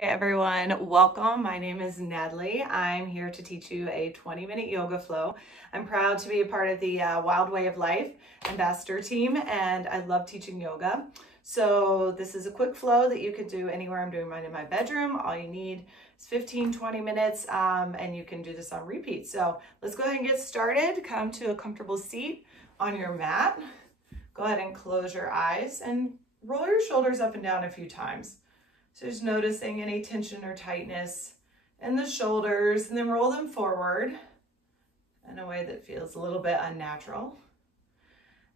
Hey everyone, welcome. My name is Natalie. I'm here to teach you a 20-minute yoga flow. I'm proud to be a part of the Wild Way of Life ambassador team, and I love teaching yoga. So this is a quick flow that you can do anywhere. I'm doing mine in my bedroom. All you need is 15-20 minutes, and you can do this on repeat. So let's go ahead and get started. Come to a comfortable seat on your mat. Go ahead and close your eyes and roll your shoulders up and down a few times. So just noticing any tension or tightness in the shoulders, and then roll them forward in a way that feels a little bit unnatural.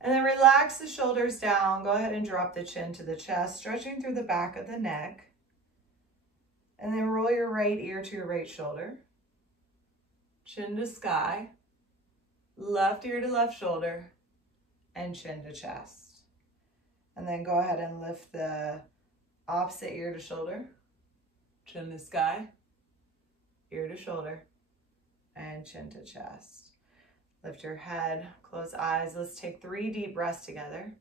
And then relax the shoulders down. Go ahead and drop the chin to the chest, stretching through the back of the neck. And then roll your right ear to your right shoulder. Chin to sky, left ear to left shoulder, and chin to chest. And then go ahead and lift the opposite ear to shoulder, chin to sky, ear to shoulder, and chin to chest. Lift your head, close eyes. Let's take 3 deep breaths together.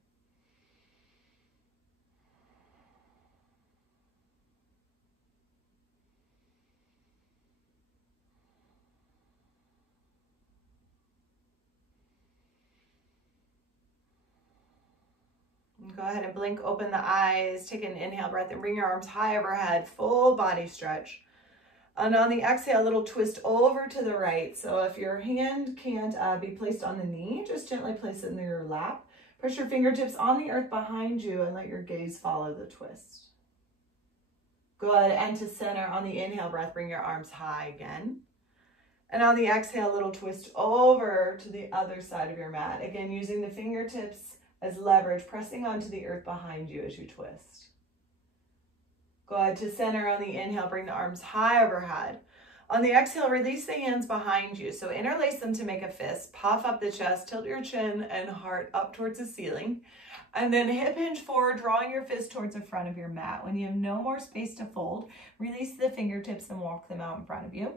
Go ahead and blink open the eyes. Take an inhale breath and bring your arms high overhead, full body stretch. And on the exhale, a little twist over to the right. So if your hand can't be placed on the knee, just gently place it in your lap. Press your fingertips on the earth behind you and let your gaze follow the twist. Go ahead and to center on the inhale breath, bring your arms high again. And on the exhale, a little twist over to the other side of your mat. Again, using the fingertips as leverage, pressing onto the earth behind you as you twist. Go ahead to center on the inhale, bring the arms high overhead. On the exhale, release the hands behind you. So interlace them to make a fist, puff up the chest, tilt your chin and heart up towards the ceiling. And then hip hinge forward, drawing your fist towards the front of your mat. When you have no more space to fold, release the fingertips and walk them out in front of you.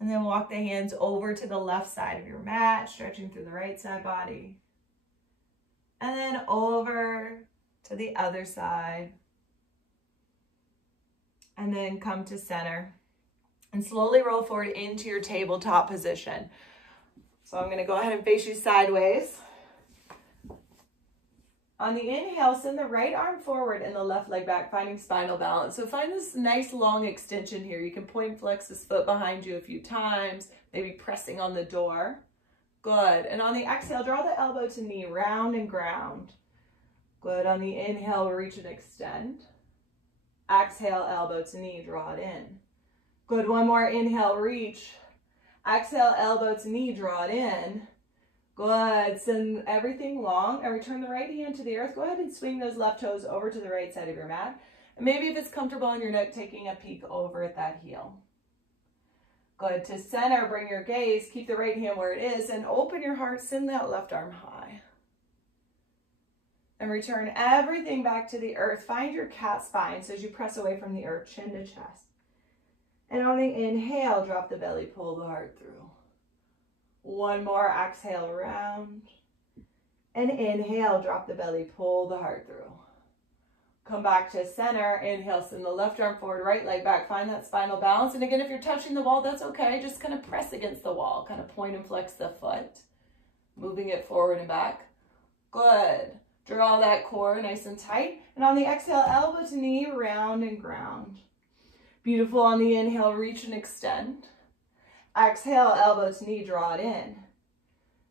And then walk the hands over to the left side of your mat, stretching through the right side body. And then over to the other side. And then come to center. And slowly roll forward into your tabletop position. So I'm going to go ahead and face you sideways. On the inhale, send the right arm forward and the left leg back, finding spinal balance. So find this nice long extension here. You can point flex this foot behind you a few times, maybe pressing on the door. Good. And on the exhale, draw the elbow to knee, round and ground. Good. On the inhale, reach and extend. Exhale, elbow to knee, draw it in. Good. One more. Inhale, reach. Exhale, elbow to knee, draw it in. Good. Send everything long and return the right hand to the earth. Go ahead and swing those left toes over to the right side of your mat. And maybe if it's comfortable on your neck, taking a peek over at that heel. Good. To center, bring your gaze, keep the right hand where it is, and open your heart, send that left arm high. And return everything back to the earth. Find your cat spine, so as you press away from the earth, chin to chest. And on the inhale, drop the belly, pull the heart through. One more, exhale, round. And inhale, drop the belly, pull the heart through. Come back to center, inhale, send the left arm forward, right leg back, find that spinal balance. And again, if you're touching the wall, that's okay. Just kind of press against the wall, kind of point and flex the foot, moving it forward and back. Good. Draw that core nice and tight. And on the exhale, elbow to knee, round and ground. Beautiful. On the inhale, reach and extend. Exhale, elbow to knee, draw it in.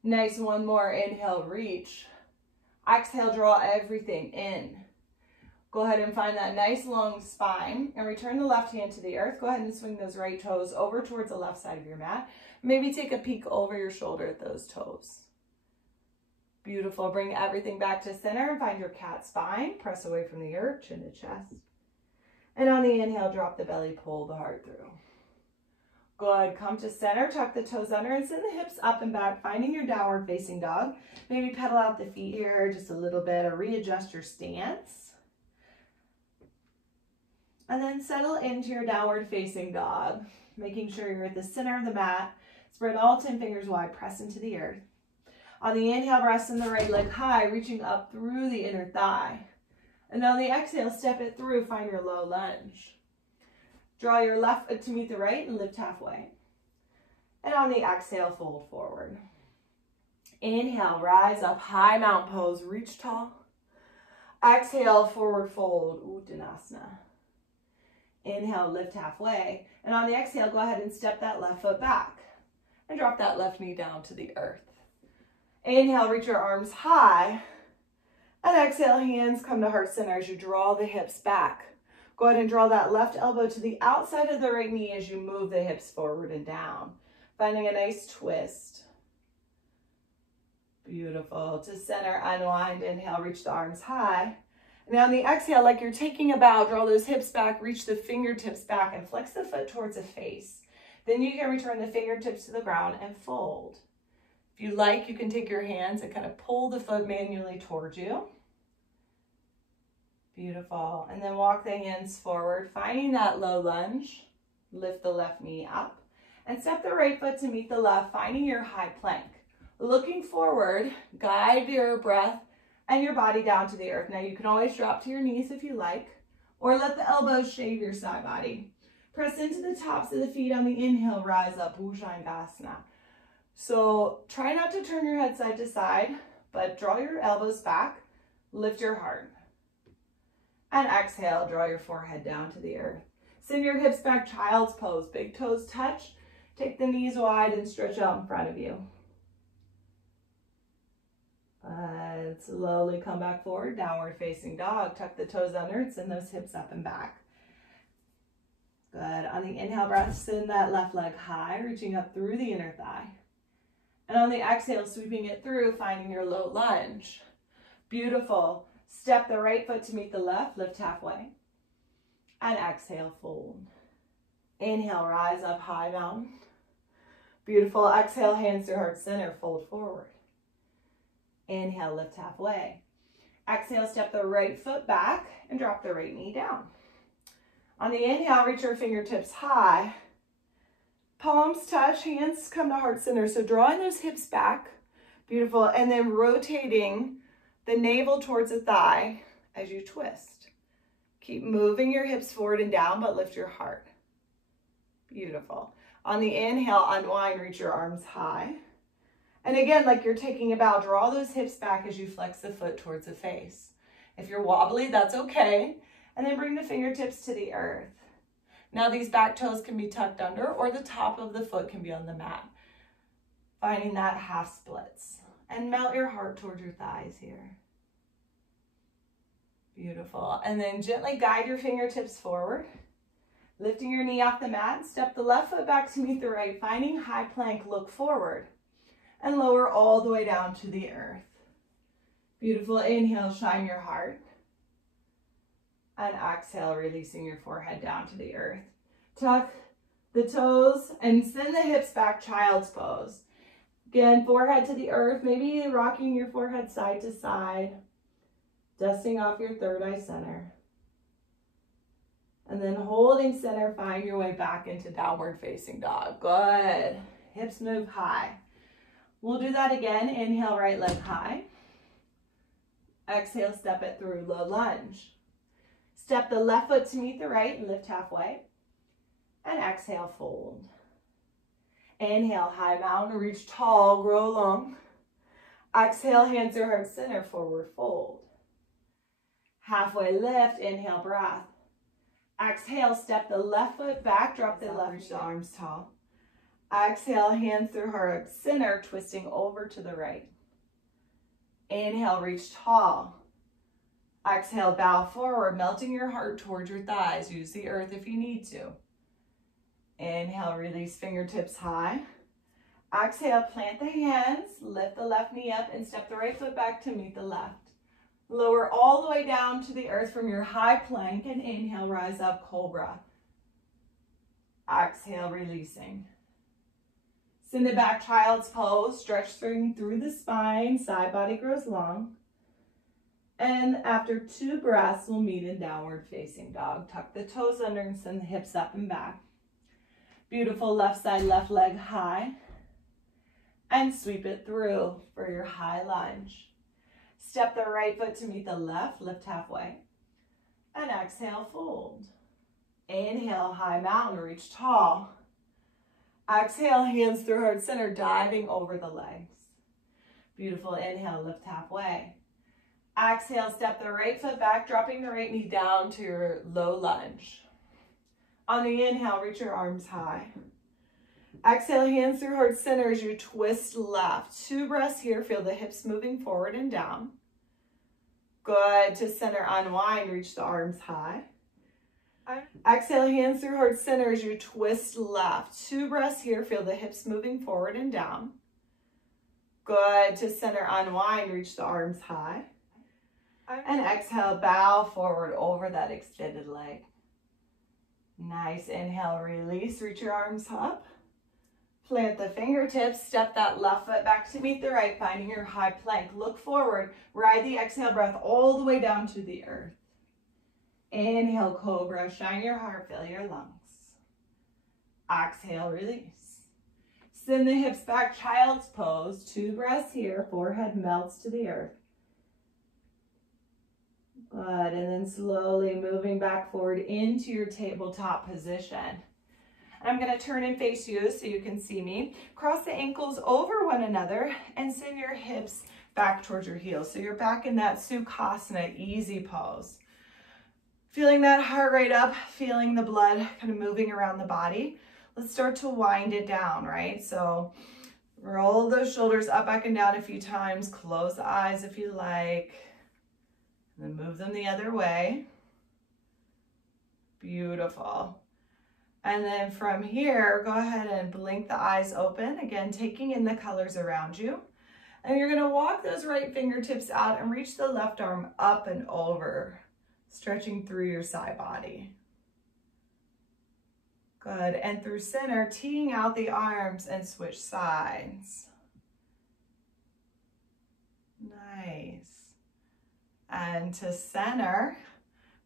Nice. One more. Inhale, reach. Exhale, draw everything in. Go ahead and find that nice long spine and return the left hand to the earth. Go ahead and swing those right toes over towards the left side of your mat. Maybe take a peek over your shoulder at those toes. Beautiful. Bring everything back to center and find your cat spine. Press away from the earth, chin to chest. And on the inhale, drop the belly, pull the heart through. Good. Come to center, tuck the toes under and send the hips up and back, finding your downward facing dog. Maybe pedal out the feet here just a little bit or readjust your stance. And then settle into your downward facing dog, making sure you're at the center of the mat. Spread all 10 fingers wide, press into the earth. On the inhale, rest in the right leg high, reaching up through the inner thigh. And on the exhale, step it through, find your low lunge. Draw your left foot to meet the right and lift halfway. And on the exhale, fold forward. Inhale, rise up, high mountain pose, reach tall. Exhale, forward fold, Uttanasana. Inhale, lift halfway. And on the exhale, go ahead and step that left foot back. And drop that left knee down to the earth. Inhale, reach your arms high. And exhale, hands come to heart center as you draw the hips back. Go ahead and draw that left elbow to the outside of the right knee as you move the hips forward and down. Finding a nice twist. Beautiful. To center, unwind, inhale, reach the arms high. And on the exhale, like you're taking a bow, draw those hips back, reach the fingertips back, and flex the foot towards the face. Then you can return the fingertips to the ground and fold. If you like, you can take your hands and kind of pull the foot manually towards you. Beautiful. And then walk the hands forward, finding that low lunge. Lift the left knee up and step the right foot to meet the left, finding your high plank. Looking forward, guide your breath and your body down to the earth. Now you can always drop to your knees if you like, or let the elbows shave your side body. Press into the tops of the feet on the inhale, rise up, Bhujangasana. So try not to turn your head side to side, but draw your elbows back, lift your heart. And exhale, draw your forehead down to the earth. Send your hips back, child's pose. Big toes touch. Take the knees wide and stretch out in front of you. Slowly come back forward, downward facing dog. Tuck the toes under and send those hips up and back. Good. On the inhale breath, send that left leg high, reaching up through the inner thigh. And on the exhale, sweeping it through, finding your low lunge. Beautiful. Step the right foot to meet the left, lift halfway. And exhale, fold. Inhale, rise up, high mountain. Beautiful. Exhale, hands to heart center, fold forward. Inhale, lift halfway. Exhale, step the right foot back and drop the right knee down. On the inhale, reach your fingertips high. Palms touch, hands come to heart center. So drawing those hips back. Beautiful. And then rotating the navel towards the thigh as you twist. Keep moving your hips forward and down, but lift your heart. Beautiful. On the inhale, unwind, reach your arms high. And again, like you're taking a bow, draw those hips back as you flex the foot towards the face. If you're wobbly, that's okay. And then bring the fingertips to the earth. Now these back toes can be tucked under or the top of the foot can be on the mat. Finding that half splits. And melt your heart towards your thighs here. Beautiful. And then gently guide your fingertips forward. Lifting your knee off the mat. Step the left foot back to meet the right. Finding high plank, look forward. And lower all the way down to the earth. Beautiful. Inhale, shine your heart. And exhale, releasing your forehead down to the earth. Tuck the toes and send the hips back, child's pose. Again, forehead to the earth, maybe rocking your forehead side to side, dusting off your third eye center. And then holding center, find your way back into downward facing dog. Good. Hips move high. We'll do that again. Inhale, right leg high. Exhale, step it through, low lunge. Step the left foot to meet the right and lift halfway. And exhale, fold. Inhale, high mountain, reach tall, grow long. Exhale, hands to heart center, forward fold. Halfway lift, inhale, breath. Exhale, step the left foot back, drop the left, reach the arms tall. Exhale, hands through heart center, twisting over to the right. Inhale, reach tall. Exhale, bow forward, melting your heart towards your thighs. Use the earth if you need to. Inhale, release fingertips high. Exhale, plant the hands, lift the left knee up and step the right foot back to meet the left. Lower all the way down to the earth from your high plank and inhale, rise up, cobra. Exhale, releasing. Send it back, child's pose, stretching through the spine, side body grows long. And after 2 breaths, we'll meet in downward facing dog. Tuck the toes under and send the hips up and back. Beautiful, left side, left leg high. And sweep it through for your high lunge. Step the right foot to meet the left, lift halfway. And exhale, fold. Inhale, high mountain, reach tall. Exhale, hands through heart center, diving over the legs. Beautiful. Inhale, lift halfway. Exhale, step the right foot back, dropping the right knee down to your low lunge. On the inhale, reach your arms high. Exhale, hands through heart center as you twist left. 2 breaths here. Feel the hips moving forward and down. Good. To center, unwind, reach the arms high. Exhale, hands through heart center as you twist left. 2 breaths here. Feel the hips moving forward and down. Good. To center, unwind, reach the arms high. And exhale, bow forward over that extended leg. Nice. Inhale, release, reach your arms up. Plant the fingertips, step that left foot back to meet the right, finding your high plank. Look forward, ride the exhale breath all the way down to the earth. Inhale, cobra, shine your heart, fill your lungs. Exhale, release. Send the hips back, child's pose. 2 breaths here, forehead melts to the earth. Good, and then slowly moving back forward into your tabletop position. I'm going to turn and face you so you can see me. Cross the ankles over one another and send your hips back towards your heels. So you're back in that Sukhasana, easy pose. Feeling that heart rate up, feeling the blood kind of moving around the body. Let's start to wind it down, right? So roll those shoulders up, back, and down a few times. Close the eyes if you like. And then move them the other way. Beautiful. And then from here, go ahead and blink the eyes open. Again, taking in the colors around you. And you're gonna walk those right fingertips out and reach the left arm up and over, stretching through your side body. Good, and through center, teeing out the arms and switch sides. Nice. And to center.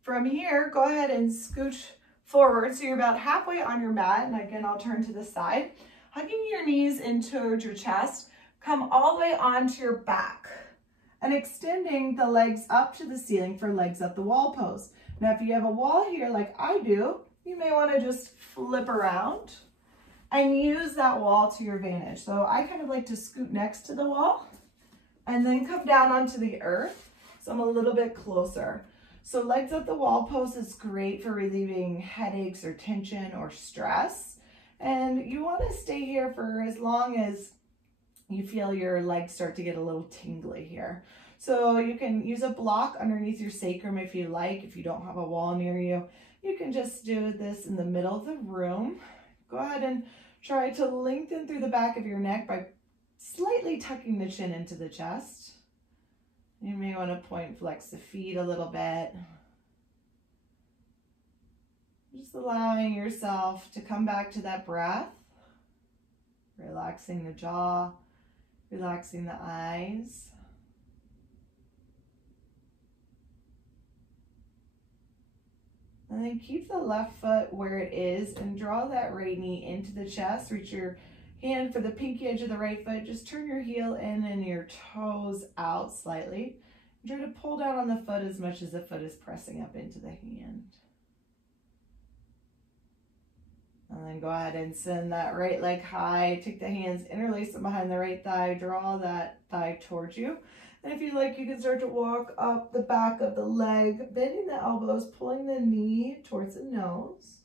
From here, go ahead and scooch forward. So you're about halfway on your mat. And again, I'll turn to the side. Hugging your knees in towards your chest. Come all the way onto your back. And extending the legs up to the ceiling for legs up the wall pose. Now, if you have a wall here like I do, you may want to just flip around and use that wall to your advantage. So I kind of like to scoot next to the wall and then come down onto the earth. So I'm a little bit closer. So legs up the wall pose is great for relieving headaches or tension or stress. And you want to stay here for as long as you feel your legs start to get a little tingly here. So you can use a block underneath your sacrum if you like. If you don't have a wall near you, you can just do this in the middle of the room. Go ahead and try to lengthen through the back of your neck by slightly tucking the chin into the chest. You may want to point flex the feet a little bit. Just allowing yourself to come back to that breath. Relaxing the jaw, relaxing the eyes. And then keep the left foot where it is and draw that right knee into the chest. Reach your hand for the pinky edge of the right foot. Just turn your heel in and your toes out slightly. And try to pull down on the foot as much as the foot is pressing up into the hand. And then go ahead and send that right leg high. Take the hands, interlace them behind the right thigh. Draw that thigh towards you. And if you like, you can start to walk up the back of the leg, bending the elbows, pulling the knee towards the nose.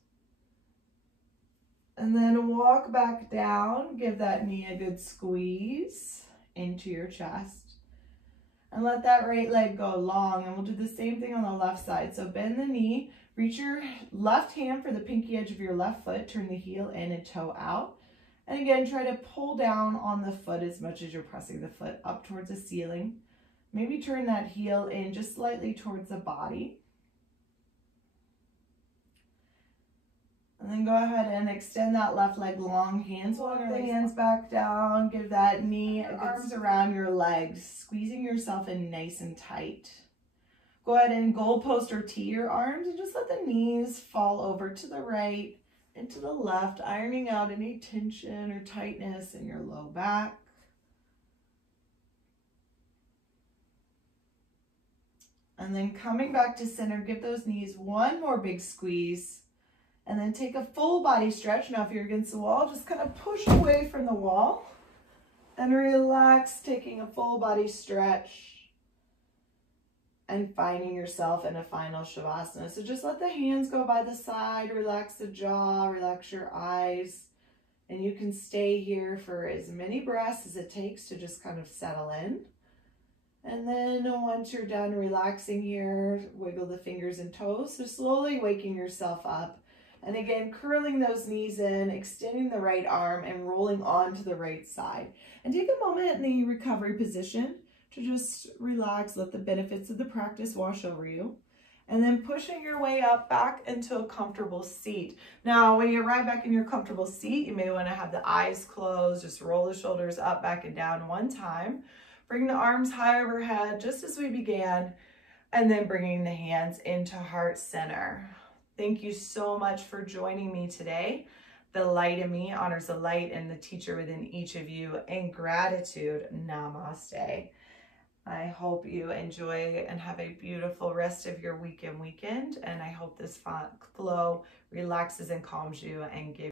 And then walk back down. Give that knee a good squeeze into your chest. And let that right leg go long. And we'll do the same thing on the left side. So bend the knee. Reach your left hand for the pinky edge of your left foot. Turn the heel in and toe out. And again, try to pull down on the foot as much as you're pressing the foot up towards the ceiling. Maybe turn that heel in just slightly towards the body. And then go ahead and extend that left leg long. Hands walk the hands back down. Give that knee, arms around your legs, squeezing yourself in nice and tight. Go ahead and goalpost or tee your arms and just let the knees fall over to the right and to the left, ironing out any tension or tightness in your low back. And then coming back to center, give those knees one more big squeeze. And then take a full body stretch. Now, if you're against the wall, just kind of push away from the wall and relax, taking a full body stretch and finding yourself in a final Shavasana. So just let the hands go by the side, relax the jaw, relax your eyes, and you can stay here for as many breaths as it takes to just kind of settle in. And then once you're done relaxing here, wiggle the fingers and toes. So slowly waking yourself up. And again, curling those knees in, extending the right arm and rolling onto the right side. And take a moment in the recovery position to just relax, let the benefits of the practice wash over you. And then pushing your way up back into a comfortable seat. Now, when you arrive back in your comfortable seat, you may want to have the eyes closed, just roll the shoulders up, back and down one time. Bring the arms high overhead, just as we began, and then bringing the hands into heart center. Thank you so much for joining me today. The light in me honors the light and the teacher within each of you. In gratitude, namaste. I hope you enjoy and have a beautiful rest of your weekend. And I hope this flow relaxes and calms you and gives